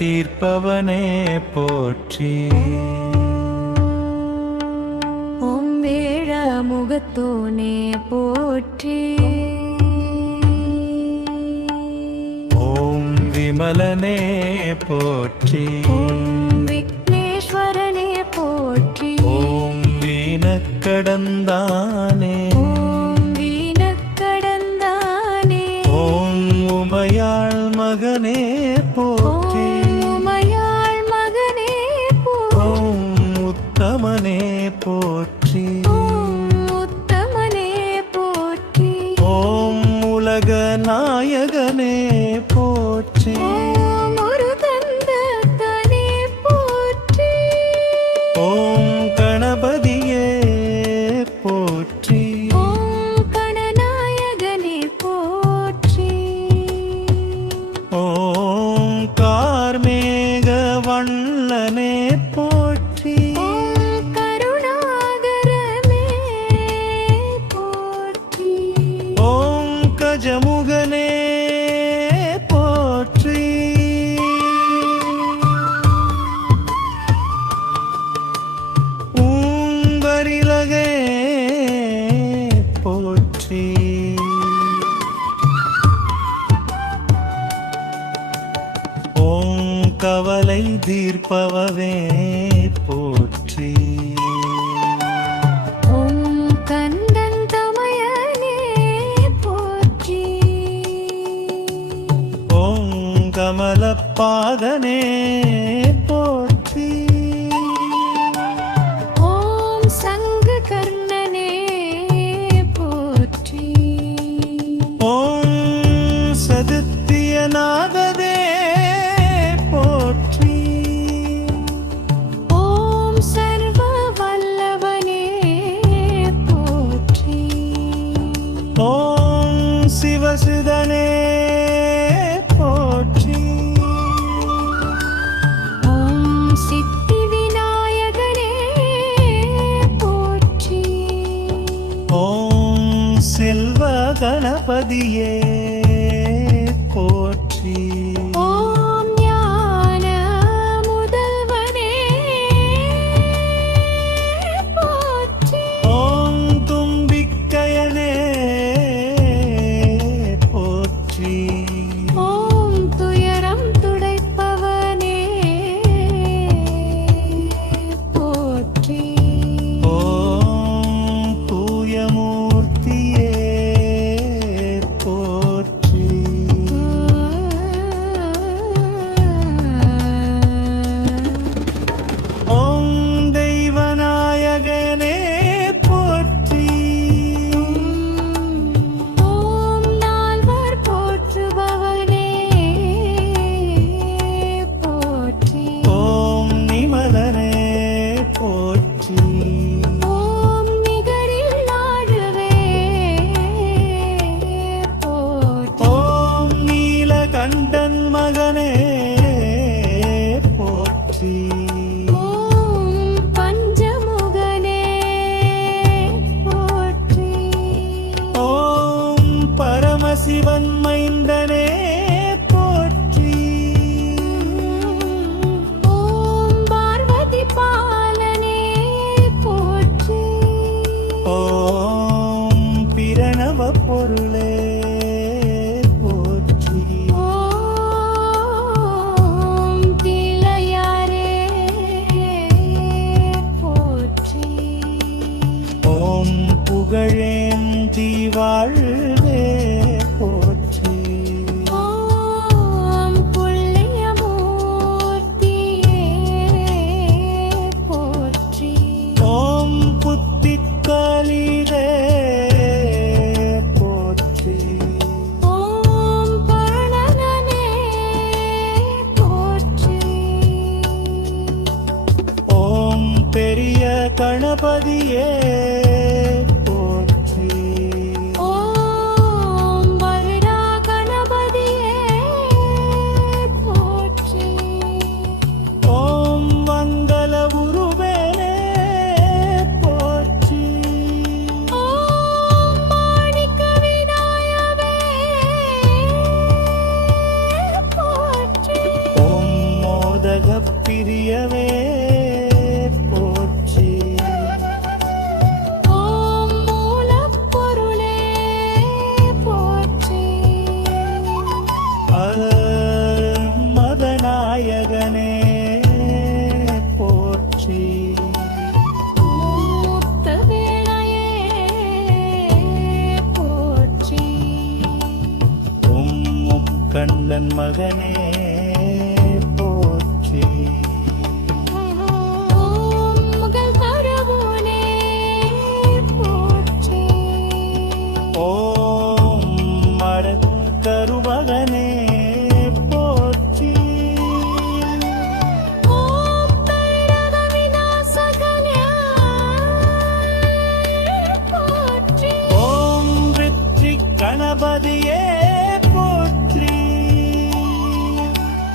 தீர்ப்பவனே போற்றி. ஓம் வேழ முகத்தோனே போற்றி. ஓம் விமலனே போற்றி. ஓம் விக்னேஸ்வரனே போற்றி. ஓம் வீணக்கடந்தானே. ஓம் வீணக்கடந்தானே. ஓம் உமையாள் மகனே போற்றி. ஓம் உமையாள் மகனே போற்றி. ஓம் உத்தமனே போற்றி. ஓம் உத்தமனே போற்றி. ஓம் உலக நாயகனே போற்றி. ஓம் ஒரு தந்தத்தனே போற்றி. ஓம் கணபதியே போற்றி. ஓம் கணநாயகனே போற்றி. ஓம் கார்மேக வண்ணனே போற்றி. ஓம் கருணாகரமே போற்றி. ஓம் கஜமுகனே போற்றி. ஊங்கரிலகே போற்றி. ஓம் கவலை தீர்ப்பவவே போற்றி. ஓம் கந்தன் தமயனே போற்றி. ஓம் கமலப்பாதனே போற்றி. ஓம் சங்கு கர்ணனே போற்றி. ஓம் சதுத்தியநாதனே போற்றி. ஓம் சர்வ வல்லவனே போற்றி. ஓம் சிவசுதனே போற்றி. ஓம் சித்தி விநாயகனே போற்றி. ஓம் செல்வ கணபதியே போற்றி. ஓம் ஞான முதல்வனே போற்றி. ஓம் தும்பிக்கையனே போற்றி. ஓம் துயரம் துடைப்பவனே போற்றி. ஓம் தூயமூர்த்தியே போற்றி. ஓம் தெய்வநாயகனே போற்றி. ஓம் நால்வர் போற்றுபவனே போற்றி. ஓம் நிமலனே போற்றி. ஓம் நிகரில் ஆழவே போற்றி. ஓம் நீலகண்டன் மகனே போற்றி. ஓம் பஞ்சமுகனே போற்றி. ஓம் பரமசிவன் மைந்தனே போற்றி. ஓம் பார்வதி பாலனே போற்றி. ஓம் பிரணவ பொருளே போற்றி. ஓம் திளையாரே போற்றி. ஓம் புகழேந்தி வாழ்வே போற்றி. ஓம் புண்ணியமூர்த்தியே போற்றி. ஓம் புத்திக்கலிதே போற்றி. ஓம் பரணனே போற்றி. ஓம் பெரிய கணபதியே போற்றி. ஓம் வருடா கணபதியே போற்றி. ஓம் மங்கள உருவேலே போற்றி. ஓம் மாணிக்க விநாயகவே போற்றி. ஓம் வாசகப் பிரியவே போற்றி. ஓம் மூலப்பொருளே போற்றி. மதநாயகனே போற்றி. முக்தவேளையே போற்றி. முக்கண்ணன் மகனே போற்றி. ஓம் முகல் பரவோனே போற்றி. ஓம் மரக்கருமகனே போற்றி. ஓம் தைரக விநாசகனே போற்றி. ஓம் ரித்ரி கணபதியே போற்றி.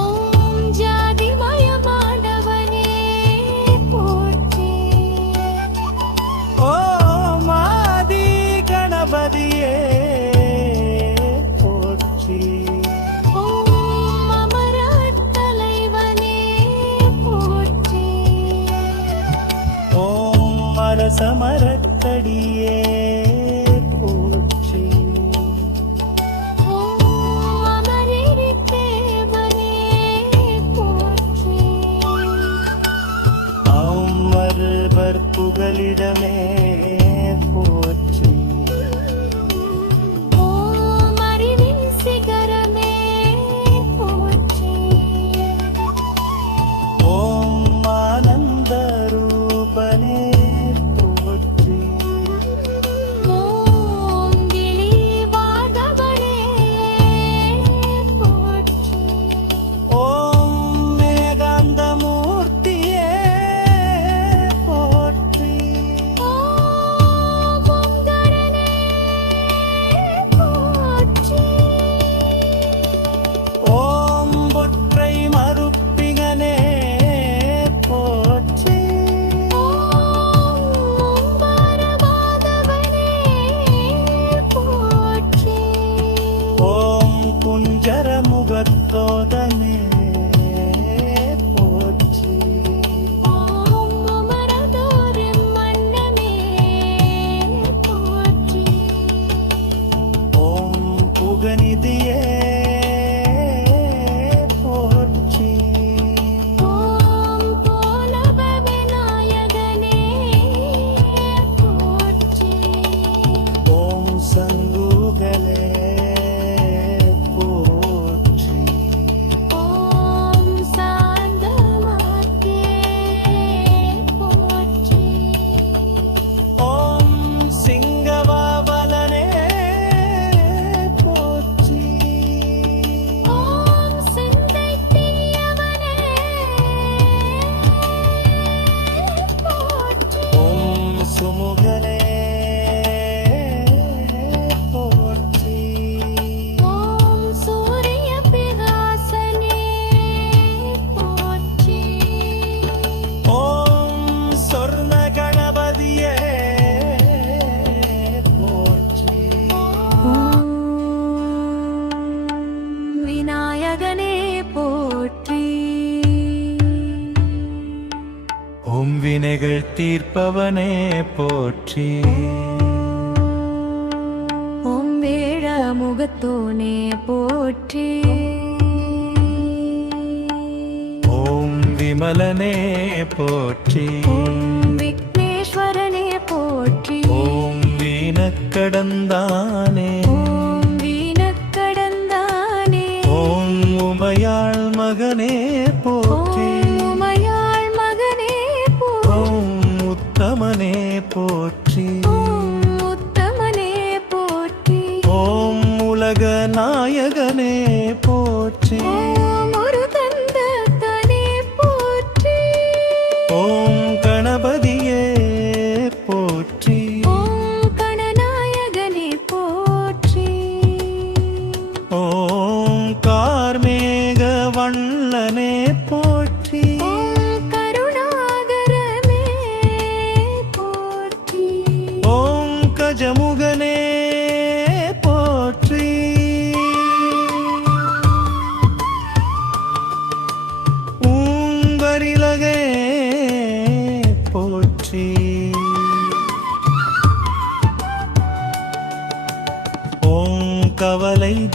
ஓம் ஜாதிமயமானவனே போற்றி. ஓம் ஆதி கணபதியே போற்றி. ஓம் அமரத் தலைவனே போற்றி. ஓம் அரசமரத்தடியே போற்றி. ஓம் அமரிருத்தேவனே போற்றி. அமர்வர் புகலிடமே போற்றி. ஓம் அறிவின் சிகரமே போற்றி. ஓம் ஆனந்த ரூபனே போற்றி. ஓம் கிளிவாகவனே போற்றி. ஓம் மேகாந்த மூர்த்தியே போற்றி. ஓம் ஓம்காரனே போற்றி. ஓம் பொற்றை மருப்பிகனே போற்றி. ஓம் ஓங்காரமாதவனே போற்றி. ஓம் குஞ்சர முகத்தோதனே போற்றி. ஓம் அமரதோறும் மன்னனே போற்றி. ஓம் புகநிதியே போற்றி. ஓம் போலவ விநாயகனே போற்றி. ஓம் சங்குகளே போற்றி. ஓம் சாந்தமாக்கே போற்றி. ஓம் சிங்கவாவலனே போற்றி. ஓம் சிந்தை பிரியவனே போற்றி. ஓம் சுமுகனே போற்றி. ஓம் சூரிய பிரகாசனே போற்றி. ஓம் சொர்ண கணபதியே போற்றி. ஓம் விநாயகனே போற்றி. ஓம் வினைகள் தீர்ப்பவனே போற்றி. ஓம் வேழ முகத்தோனே போற்றி. ஓம் விமலனே போற்றி. ஓம் விக்னேஸ்வரனே போற்றி. ஓம் வீணக்கடந்தானே. ஓம் வீணக்கடந்தானே. ஓம் உமையாள் மகனே போற்றி. ஓம் உமையாள் மகனே போற்றி. ஓம் உத்தமனே போற்றி. ஓம் உத்தமனே போற்றி. ஓம் உலக நாயகனே போற்றி. ஓம் ஒரு தந்தத்தனே போற்றி. ஓம் கணபதியே போற்றி. ஓம் கணநாயகனே போற்றி. ஓம் கார்மேக வண்ணனே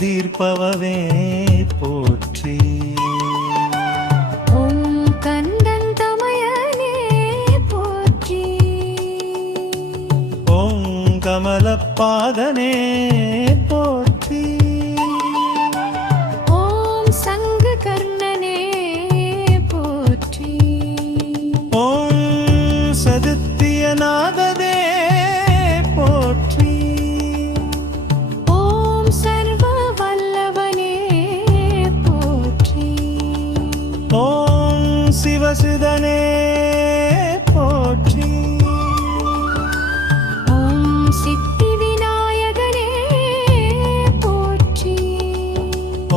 தீர்ப்பவவே போற்றி. ஓம் கந்தன் தமயனே போற்றி. ஓம் கமலப்பாதனே போற்றி. ஓம் சங்கு கர்ணனே போற்றி. ஓம் சதுத்தியநாதனே போற்றி. ஓம் சர்வ வல்லவனே போற்றி. ஓம் சிவசுதனே போற்றி. ஓம் சித்தி விநாயகனே போற்றி.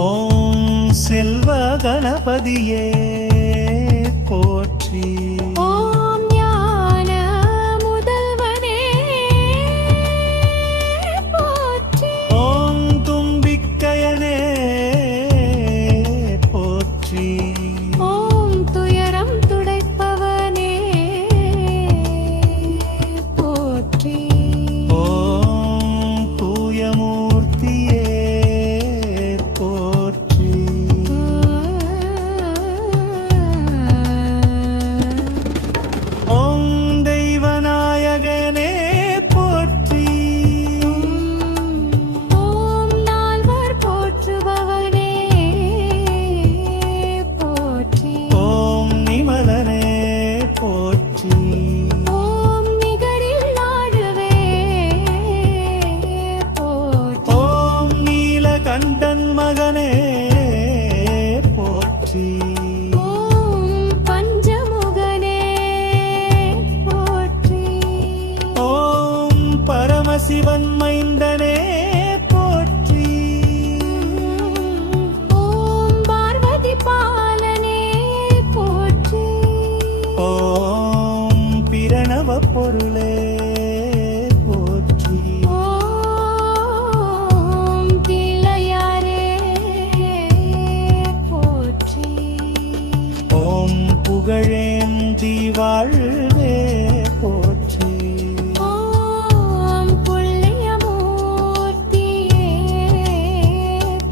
ஓம் செல்வ கணபதியே போற்றி. ஓம் ஞான முதல்வனே போற்றி. ஓம் தும்பிக்கையனே போற்றி. ஓம் துயரம் துடைப்பவனே போற்றி. ஓம் தூயமூர்த்தியே போற்றி. ஓம் தெய்வநாயகனே போற்றி. ஓம் நால்வர் போற்றுபவனே போற்றி. ஓம் நிமலனே போற்றி. ஓம் நிகரில் நாடுவே போற்றி. ஓம் நீலகண்டன் மகனே போற்றி. ஓம் பஞ்சமுகனே போற்றி. ஓம் பரமசிவன் மைந்தனே போற்றி. ஓம் பார்வதி பாலனே போற்றி. ஓம் பிரணவ பொருளே போற்றி. ஓம் தில்லையாரே போற்றி. ஓம் புகழேந்தி வாழ்வே போற்றி. ஓம் புண்ணியமூர்த்தியே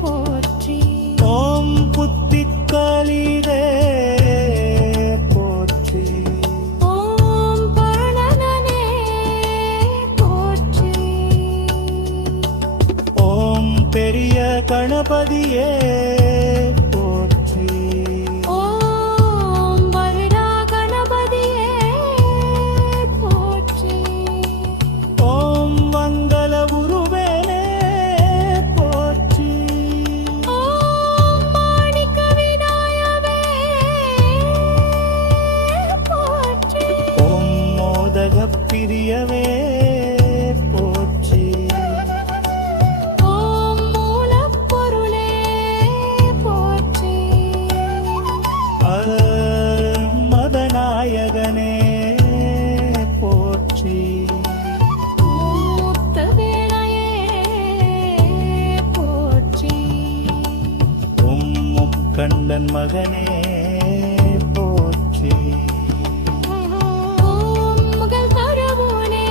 போற்றி. ஓம் புத்திக்காலிதே போற்றி. ஓம் பரணனே போற்றி. ஓம் பெரிய கணபதியே போற்றி. ஓம் வருடா கணபதியே போற்றி. ஓம் மங்கள உருவேனே போற்றி. ஓம் மாணிக்க விநாயகவே போற்றி. ஓம் மோதக பிரியவே போற்றி. ஓம் மூலப்பொருளே போற்றி. மதநாயகனே போற்றி. ஓம் முக்தவேணையே போற்றி. ஓம் முக்கண்டன் மகனே போற்றி. ஓம் முகல் கருவூனே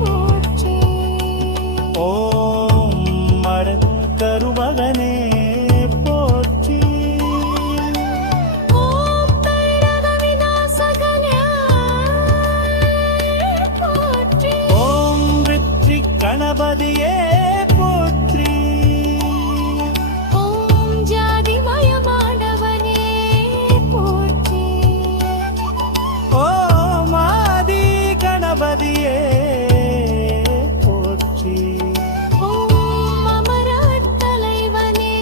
போற்றி. ஓம் மடக்கருமகனே போற்றி. ஓம் தைரக விநாசகனே போற்றி. ஓம் வெற்றி கணபதியே போற்றி. ஓம் ஜாதிமயமானவனே போற்றி. ஓம் ஆதி கணபதியே போற்றி. ஓம் அமரர் தலைவனே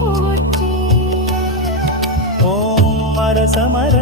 போற்றி. ஓம் அரசமர